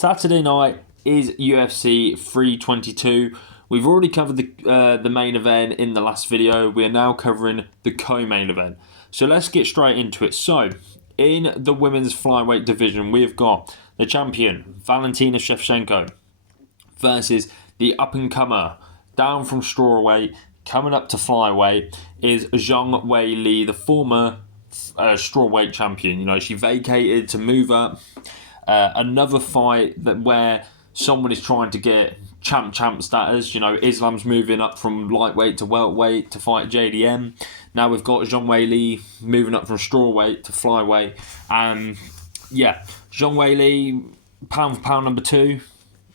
Saturday night is UFC 322. We've already covered the main event in the last video. We are now covering the co-main event. So let's get straight into it. So, in the women's flyweight division, we've got the champion, Valentina Shevchenko, versus the up-and-comer, down from strawweight, coming up to flyweight, is Zhang Weili, the former strawweight champion. You know, she vacated to move up. Another fight where someone is trying to get champ status. You know, Islam's moving up from lightweight to welterweight to fight JDM. Now we've got Zhang Weili moving up from strawweight to flyweight. And yeah, Zhang Weili, pound for pound number 2.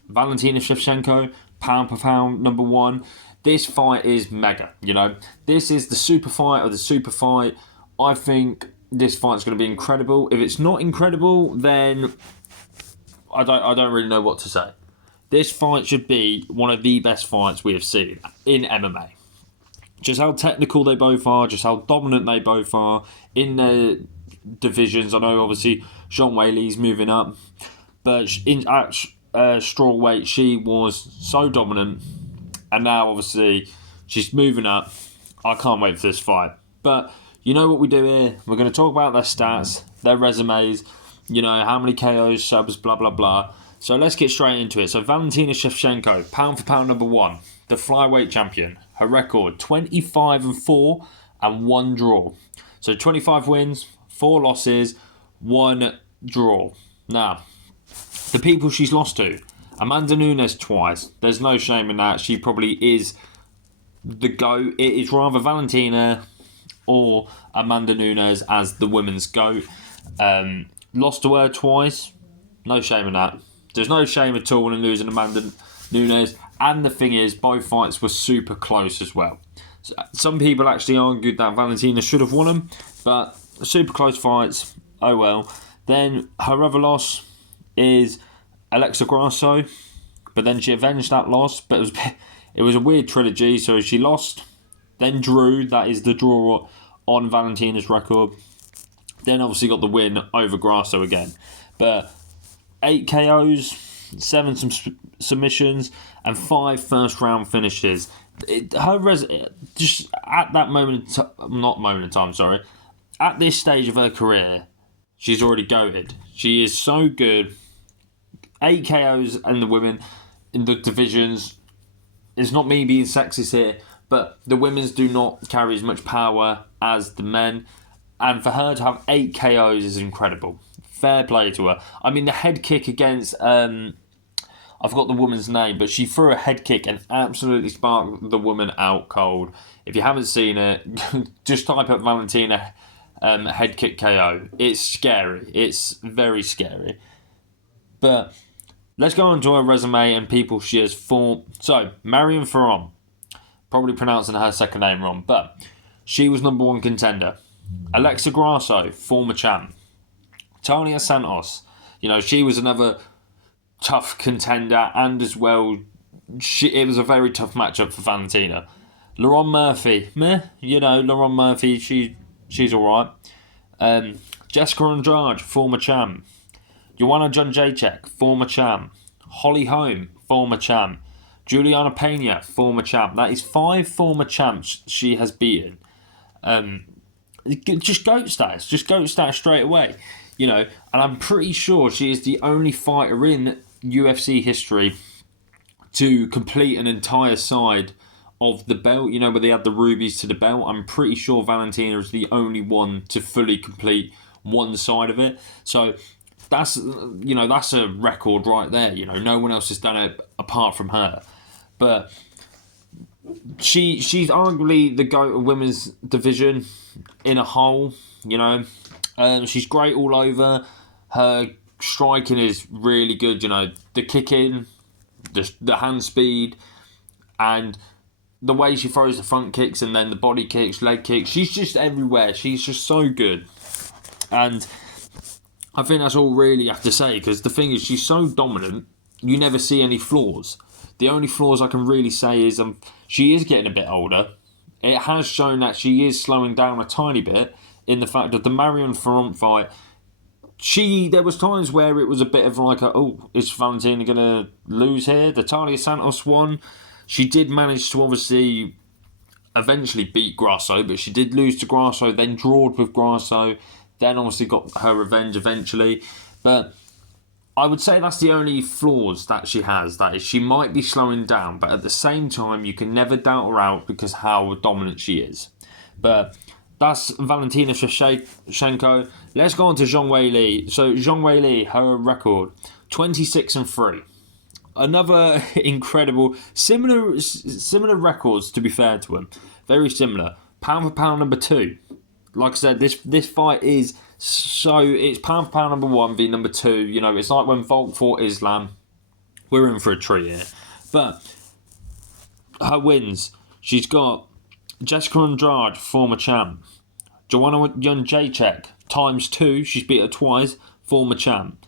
Valentina Shevchenko, pound for pound number 1. This fight is mega, you know. This is the super fight of the super fight. I think this fight's going to be incredible. If it's not incredible, then I don't really know what to say. This fight should be one of the best fights we have seen in MMA. Just how technical they both are, just how dominant they both are in their divisions. I know, obviously, Zhang Weili's moving up, but at strawweight, she was so dominant, and now, obviously, she's moving up. I can't wait for this fight. But you know what we do here? We're going to talk about their stats, their resumes, you know, how many KOs, subs, blah, blah, blah. So let's get straight into it. So Valentina Shevchenko, pound for pound number 1, the flyweight champion. Her record, 25-4 and 1 draw. So 25 wins, 4 losses, 1 draw. Now, the people she's lost to, Amanda Nunes twice. There's no shame in that. She probably is the GOAT. It is rather Valentina or Amanda Nunes as the women's GOAT. Lost to her twice. No shame in that. There's no shame at all in losing Amanda Nunes. And the thing is, both fights were super close as well. So, some people actually argued that Valentina should have won them, but super close fights, oh well. Then her other loss is Alexa Grasso, but then she avenged that loss. But it was a weird trilogy. So she lost, then drew. That is the draw on Valentina's record. Then obviously got the win over Grasso again. But 8 KOs, 7 submissions, and 5 first round finishes. Just at that at this stage of her career, she's already goated. She is so good. 8 KOs and the women in the divisions. It's not me being sexist here, but the women's do not carry as much power as the men. And for her to have 8 KOs is incredible. Fair play to her. I mean, the head kick against... I forgot the woman's name, but she threw a head kick and absolutely sparked the woman out cold. If you haven't seen it, just type up Valentina head kick KO. It's scary. It's very scary. But let's go on to her resume and people she has fought. So, Marion Ferron. Probably pronouncing her second name wrong, but she was number 1 contender. Alexa Grasso, former champ. Talia Santos, you know, she was another tough contender, and as well, it was a very tough matchup for Valentina. Lauren Murphy, Lauren Murphy, she's alright. Jessica Andrade, former champ. Joanna Jędrzejczyk, former champ. Holly Holm, former champ. Juliana Pena, former champ. That is 5 former champs she has beaten. Just GOAT status. Just GOAT status straight away. You know, and I'm pretty sure she is the only fighter in UFC history to complete an entire side of the belt. You know, where they had the rubies to the belt. I'm pretty sure Valentina is the only one to fully complete one side of it. So that's a record right there. You know, no one else has done it apart from her. But she's arguably the GOAT of women's division in a whole, you know. She's great all over. Her striking is really good, you know. The kicking, the hand speed, and the way she throws the front kicks and then the body kicks, leg kicks. She's just everywhere. She's just so good. And I think that's all really you have to say, because the thing is, she's so dominant, you never see any flaws. The only flaws I can really say is she is getting a bit older. It has shown that she is slowing down a tiny bit in the fact that the Marion Ferrant fight There was times where it was a bit of like, is Valentina going to lose here? The Talia Santos one, she did manage to obviously eventually beat Grasso, but she did lose to Grasso, then drawed with Grasso, then obviously got her revenge eventually. But I would say that's the only flaws that she has. That is, she might be slowing down, but at the same time, you can never doubt her out because how dominant she is. But that's Valentina Shevchenko. Let's go on to Zhang Weili. So Zhang Weili, her record, 26-3. Another incredible, similar records, to be fair to him. Very similar. Pound for pound number 2. Like I said, this fight is it's pound for pound number 1 v number 2. You know, it's like when Volk fought Islam. We're in for a treat here. But her wins, she's got Jessica Andrade, former champ. Joanna Jędrzejczyk, ×2. She's beat her twice, former champ.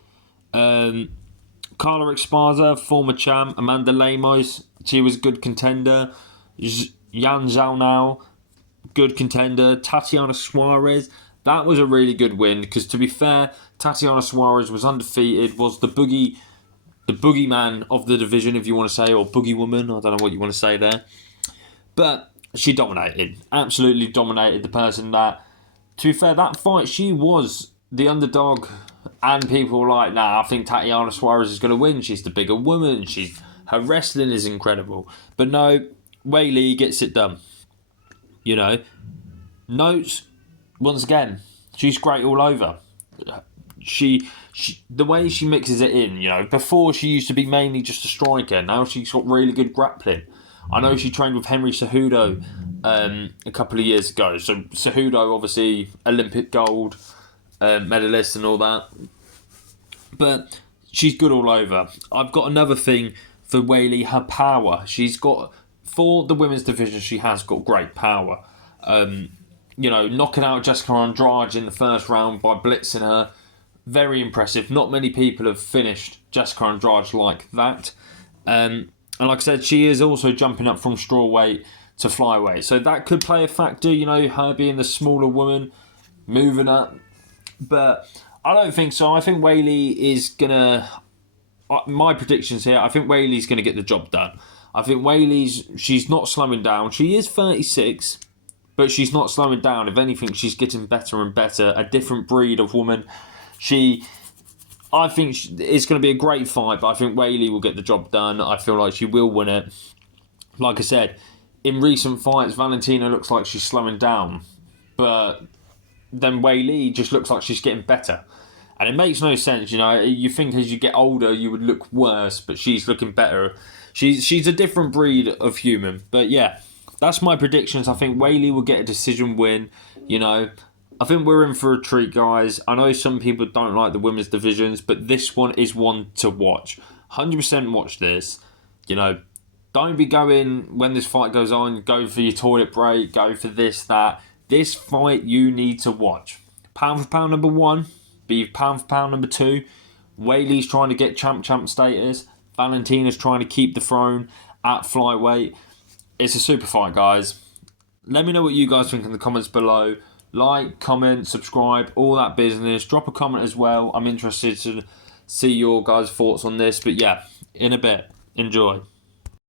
Carla Esparza, former champ. Amanda Lemos, she was a good contender. Yan Zhaonao, good contender. Tatiana Suarez, that was a really good win because, to be fair, Tatiana Suarez was undefeated, was the boogeyman of the division, if you want to say, or boogie woman. I don't know what you want to say there. But she dominated, absolutely dominated the person that, to be fair, that fight, she was the underdog. And people were like, I think Tatiana Suarez is going to win. She's the bigger woman. Her wrestling is incredible. But no, Weili gets it done. You know, notes, once again, she's great all over. She the way she mixes it in, you know, before she used to be mainly just a striker. Now she's got really good grappling. I know she trained with Henry Cejudo a couple of years ago. So Cejudo, obviously, Olympic gold medalist and all that. But she's good all over. I've got another thing for Weili, her power. She's got, for the women's division, she has got great power. You know, knocking out Jessica Andrade in the first round by blitzing her. Very impressive. Not many people have finished Jessica Andrade like that. And like I said, she is also jumping up from strawweight to flyweight. So that could play a factor, you know, her being the smaller woman, moving up. But I don't think so. I think Weili is going to... My predictions here, I think Weili's going to get the job done. I think she's not slowing down. She is 36, but she's not slowing down. If anything, she's getting better and better. A different breed of woman. I think it's going to be a great fight, but I think Weili will get the job done. I feel like she will win it. Like I said, in recent fights, Valentina looks like she's slowing down, but then Weili just looks like she's getting better. And it makes no sense, you know. You think as you get older, you would look worse, but she's looking better. She's a different breed of human. But yeah, that's my predictions. I think Weili will get a decision win. You know, I think we're in for a treat, guys. I know some people don't like the women's divisions, but this one is one to watch. 100% watch this. You know, don't be going, when this fight goes on, go for your toilet break, go for this, that. This fight you need to watch. Pound for pound number 1. Be pound for pound number 2. Weili's trying to get champ status. Valentina's trying to keep the throne at flyweight. It's a super fight, guys. Let me know what you guys think in the comments below. Like, comment, subscribe, all that business. Drop a comment as well. I'm interested to see your guys' thoughts on this. But yeah, in a bit. Enjoy.